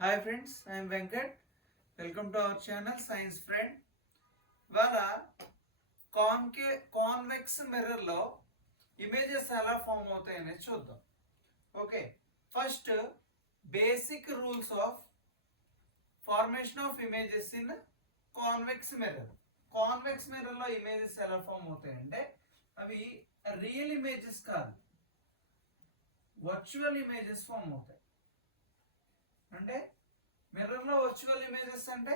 Hi friends, I am Venkat. Welcome to our channel Science Friend. ఇవాళ convex మిర్రర్లో images ఎలా form అవుతాయనేది చూద్దాం. Okay, first basic rules of formation of images in convex mirror. Convex మిర్రర్లో images ఎలా form అవుతాయంటే అవి real images కాదు, వర్చువల్ ఇమేజెస్ ఫామ్ అవుతాయి. అంటే మిర్రర్లో వర్చువల్ ఇమేజెస్ అంటే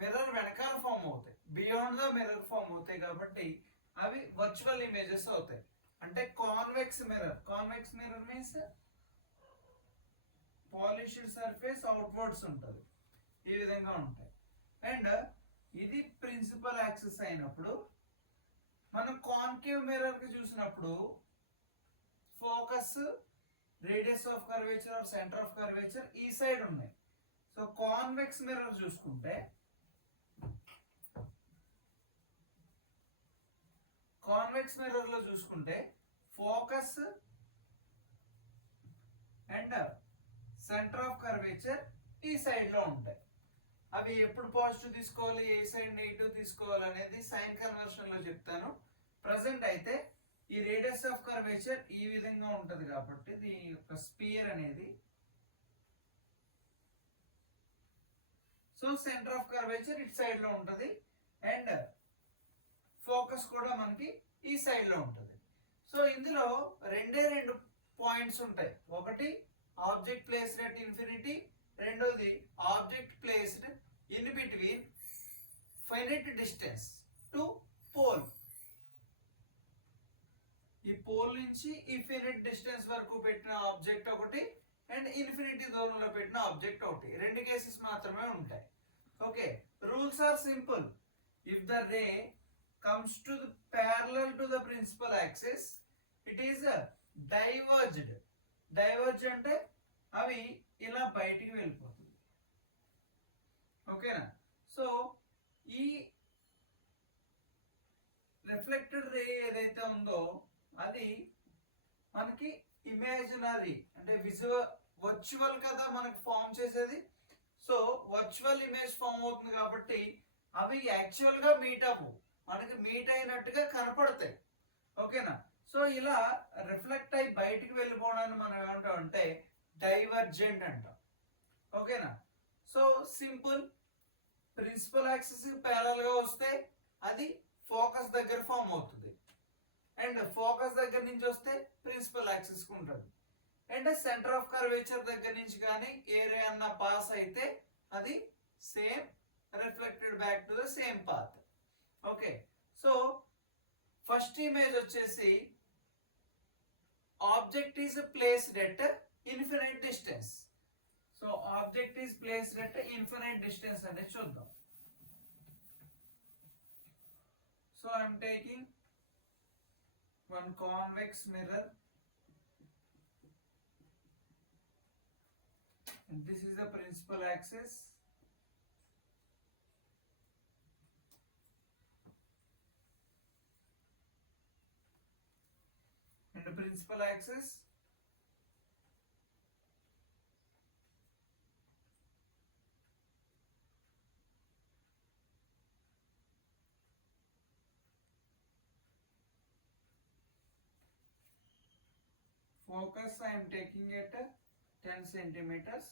మిర్రర్ వెనకాల ఫామ్ అవుతాయి, బియాండ్ ద మిర్రర్ ఫామ్ అవుతాయి, కాబట్టి అవి వర్చువల్ ఇమేజెస్ అవుతాయి. అంటే convex mirror means polished surface outwards ఉంటుంది, ఈ విధంగా ఉంటాయి. అండ్ ఇది ప్రిన్సిపల్ యాక్సిస్ అయినప్పుడు మనం కాన్కేవ్ మిర్రర్ కి చూసినప్పుడు focus, radius of curvature are centre of curvature ఈ సైడ్ ఉన్నాయి. సో కాన్వెక్స్ మిర్రర్ చూసుకుంటే లో చూసుకుంటే focus and centre of curvature ఈ సైడ్ లో ఉంటాయి. అవి ఎప్పుడు పాజిటివ్ తీసుకోవాలి, ఏ సైడ్ నెగిటివ్ తీసుకోవాలి అనేది సైన్ కన్వర్షన్ లో చెప్తాను. ప్రజెంట్ అయితే ఈ రేడియస్ ఆఫ్ కర్వేచర్ ఈ విధంగా ఉంటది కాబట్టి దీని యొక్క స్పియర్ అనేది, సో సెంటర్ ఆఫ్ కర్వేచర్ ఇటు సైడ్ లో ఉంటది అండ్ ఫోకస్ కూడా మనకి ఈ సైడ్ లో ఉంటది. సో ఇందులో రెండు పాయింట్స్ ఉంటాయి. ఒకటి ఆబ్జెక్ట్ ప్లేస్డ్ అట్ ఇన్ఫినిటీ, రెండోది object placed in between finite distance to pole. ఈ పోల్ నుంచి ఇన్ఫినిట్ డిస్టెన్స్ వరకు పెట్టిన ఆబ్జెక్ట్ ఒకటి అండ్ ఇన్ఫినిటీ దూరంలో పెట్టిన ఆబ్జెక్ట్ ఒకటి, రెండు కేసెస్ మాత్రమే ఉంటాయి. Okay, rules are simple. If the ray comes to the parallel to the principal axis, it is diverged. Diverge అంటే అవి ఇలా బయటికి వెళ్ళిపోతుంది. ఓకేనా? సో ఈ రిఫ్లెక్టెడ్ రే ఏదైతే ఉందో అది మనకి ఇమేజినరీ అంటే వర్చువల్ కదా మనకి ఫామ్ చేసేది. సో వర్చువల్ ఇమేజ్ ఫామ్ అవుతుంది కాబట్టి అవి యాక్చువల్ గా మీట్ అవ్వు, మనకి మీట్ అయినట్టుగా కనపడతాయి. ఓకేనా? సో ఇలా రిఫ్లెక్ట్ అయి బయటికి వెళ్ళిపోవడాన్ని మనం ఏమంటాం అంటే డైవర్జెంట్ అంటాం. ఓకేనా? So simple, principal axis parallel గా వస్తే అది ఫోకస్ దగ్గర ఫామ్ అవుతుంది అండ్ ఫోకస్ దగ్గర నుంచి వస్తే ప్రిన్సిపల్ యాక్సిస్ కు ఉంటుంది అండ్ సెంటర్ ఆఫ్ కర్వేచర్ దగ్గర నుంచి కానీ ఏరియా అన్న పాస్ అయితే అది same reflected back to the same path. Okay, so first image వచ్చేసి object is placed at infinite distance. So object is placed at infinite distance అనేది చూద్దాం. So I'm taking one convex mirror and this is the principal axis. And the principal axis focus I am taking at 10 centimeters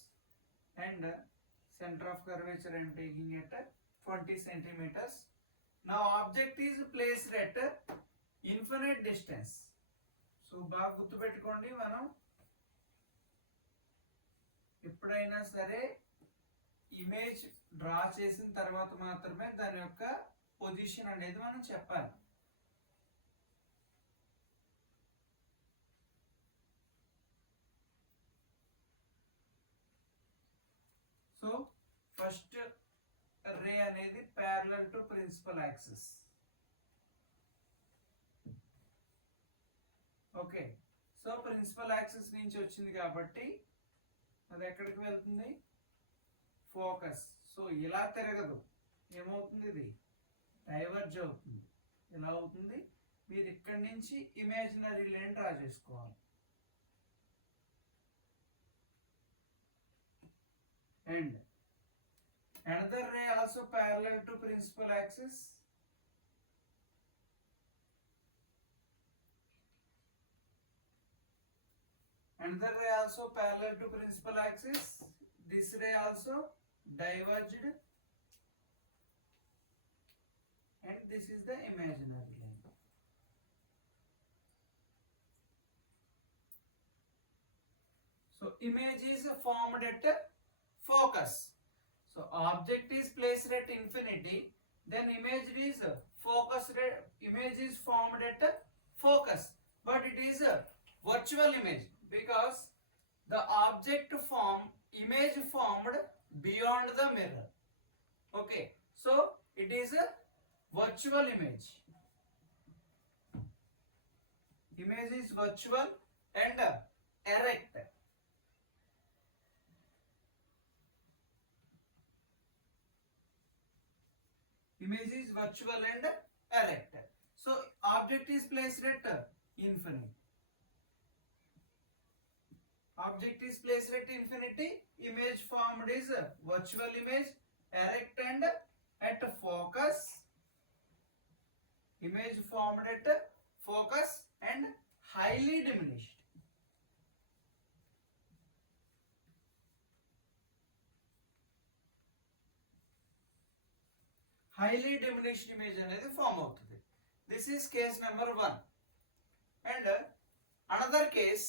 and center of curvature I am taking at 20 centimeters. Now object is placed at infinite distance. So బాగా గుర్తుపెట్టుకోండి, మనం ఎప్పుడైనా సరే image draw చేసిన తర్వాత మాత్రమే దాని యొక్క పొజిషన్ అనేది మనం చెప్పాలి. సో ఫస్ట్ రే అనేది parallel to principal axis. Okay, so principal axis నుంచి వచ్చింది కాబట్టి అది ఎక్కడికి వెళ్తుంది? ఫోకస్. సో ఇలా తిరగదు, ఏమవుతుంది? ఇది డైవర్జ్ అవుతుంది. ఎలా అవుతుంది? మీరు ఇక్కడి నుంచి ఇమాజినరీ లైన్ డ్రా చేసుకోవాలి and another ray also parallel to principal axis. Another ray also parallel to principal axis. This ray also diverged, and this is the imaginary line. So image is formed at focus. So object is placed at infinity, then image is focused at, image is formed at focus, but it is a virtual image because the object image formed beyond the mirror. Okay, so it is a virtual image. Image is virtual and erect. Image is virtual and erect. So object is placed at infinity. Object is placed at infinity. Image formed is a virtual image, erect and at focus. Image formed at focus and highly diminished. Highly diminished image అనేది form అవుతుంది. This is case number 1. And another case,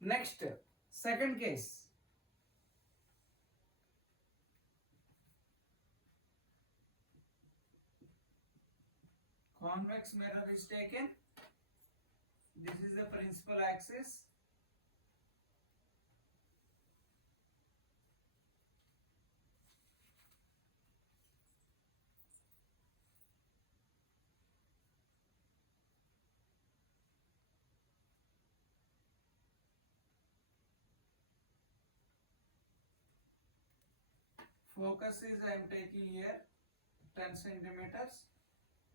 next second case. Convex mirror is taken. This is the principal axis. Focus is I am taking here 10 centimeters,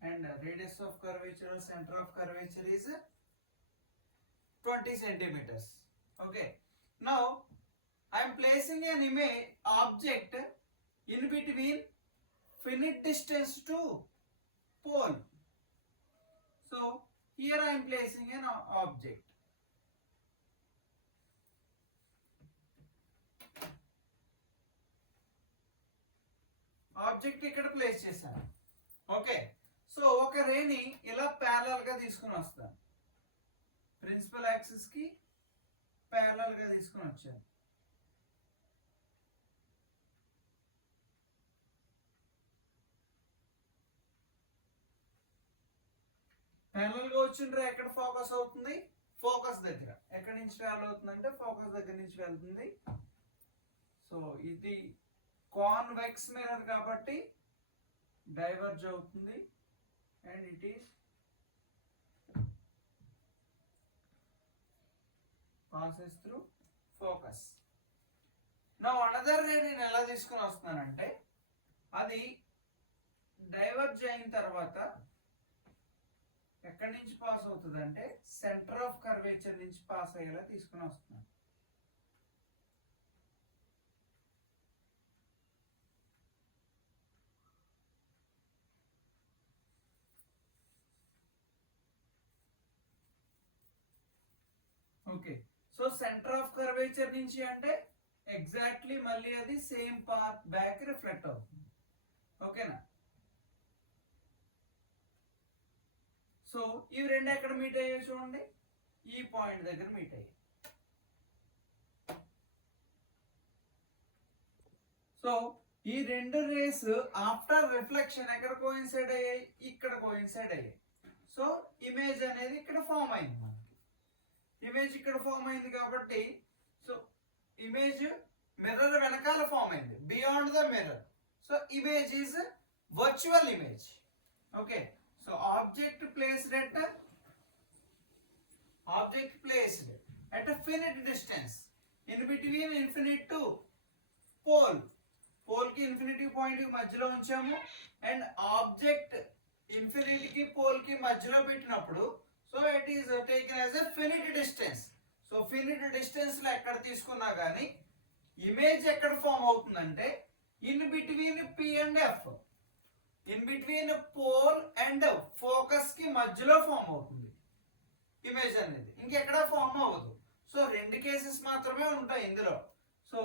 and radius of curvature or center of curvature is 20 centimeters. Okay, now I am placing an image object in between finite distance to pole. So here I am placing an object. Object ఇక్కడ ప్లేస్ చేశాను. Okay, so ఒక రేని ఇలా ప్యారలల్ గా తీసుకుని వస్తాను. Principal axis కి ప్యారలల్ గా తీసుకుని వచ్చాను. ప్యారలల్ గా వచ్చిన రే ఎక్కడ ఫోకస్ అవుతుంది? ఫోకస్ దగ్గర. ఎక్కడి నుంచి ట్రావెల్ అవుతుందంటే ఫోకస్ దగ్గర నుంచి వెళ్తుంది. సో ఇది కాన్వెక్స్ మిర్రర్ కాబట్టి డైవర్జ్ అవుతుంది, and it is passes through focus. Now another ray నేను ఎలా తీసుకొని వస్తున్నానంటే, అది డైవర్జ్ అయిన తర్వాత ఎక్కడి నుంచి పాస్ అవుతుంది అంటే సెంటర్ ఆఫ్ కర్వేచర్ నుంచి పాస్ అయ్యేలా తీసుకొని వస్తున్నాను. Okay, so centre of curvature నుంచి అంటే ఎగ్జాక్ట్లీ మళ్ళీ అది సేమ్ పాత్ బ్యాక్ రిఫ్లెక్ట్ అవుతుంది. ఓకేనా? సో ఇవి రెండు ఎక్కడ మీట్ అయ్యాయి చూడండి, ఈ పాయింట్ దగ్గర మీట్ అయ్యాయి. సో ఈ రెండు రేస్ ఆఫ్టర్ రిఫ్లెక్షన్ ఎక్కడ కోయిన్సైడ్ అయ్యాయి? ఇక్కడ కోయిన్సైడ్ అయ్యాయి. సో ఇమేజ్ అనేది ఇక్కడ ఫామ్ అయింది. మనకి ఇమేజ్ ఇక్కడ ఫామ్ అయింది కాబట్టి, సో ఇమేజ్ మిర్రర్ వెనకాల ఫామ్ అయింది, beyond the mirror. So image is virtual image. Okay, so object placed at a finite distance in between infinite to pole. Pole కి ఇన్ఫినిటీ పాయింట్ కి మధ్యలో ఉంచాము, అండ్ ఆబ్జెక్ట్ ఇన్ఫినిటీ కి pole కి మధ్యలో పెట్టినప్పుడు so it is taken as a finite distance. So finite distance లో ఎక్కడ తీసుకున్నా కానీ ఇమేజ్ ఎక్కడ ఫామ్ అవుతుందంటే in between P and F, in between pole and focus కి మధ్యలో ఫామ్ అవుతుంది ఇమేజ్ అనేది, ఇంకెక్కడ ఫామ్ అవ్వదు. సో రెండు కేసెస్ మాత్రమే ఉంటాయి ఇందులో. సో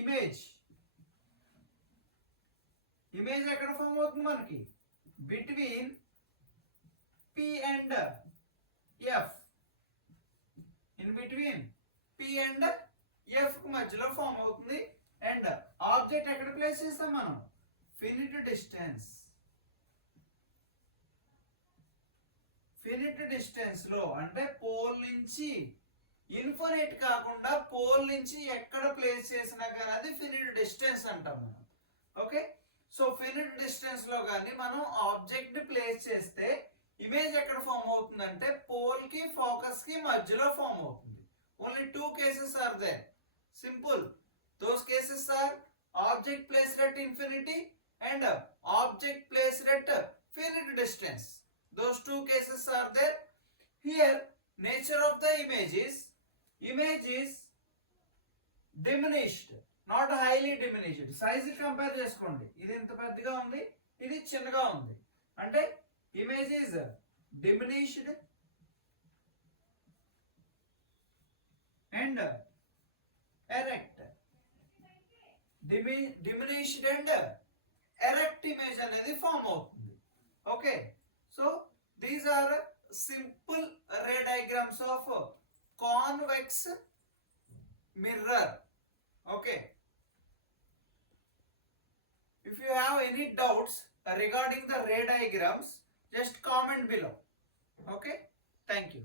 ఇమేజ్ ఇమేజ్ ఎక్కడ ఫామ్ అవుతుంది మనకి between P and F, in between P and F కు మధ్యలో ఫామ్ అవుతుంది. అండ్ ఆబ్జెక్ట్ ఎక్కడ ప్లేస్ చేస్తాం మనం ఫినిట్ డిస్టెన్స్, ఫినిట్ డిస్టెన్స్ లో అంటే పోల్ నుంచి ఇన్ఫినిట్ కాకుండా పోల్ నుంచి ఎక్కడ ప్లేస్ చేసినా కానీ అది ఫినిట్ డిస్టెన్స్ అంటాం మనం. ఓకే, సో ఫినిట్ డిస్టెన్స్ లో కానీ మనం ఆబ్జెక్ట్ ప్లేస్ చేస్తే ఇమేజ్ ఎక్కడ ఫామ్ అవుతుందంటే పోల్ కి ఫోకస్ కి మధ్యలో ఫామ్ అవుతుంది. Only two cases are there. Simple. Those cases are object placed at infinity and object placed at finite distance. Those two cases are there. Here nature of the image is diminished, not highly diminished. Size compare చేసుకోండి, ఇది ఇంత పెద్దగా ఉంది, ఇది చిన్నగా ఉంది, అంటే image is diminished and erect. Diminished and erect image అనేది ఫామ్ అవుతుంది. Okay, so these are simple ray diagrams of convex mirror. Okay, if you have any doubts regarding the ray diagrams, just comment below. Okay, thank you.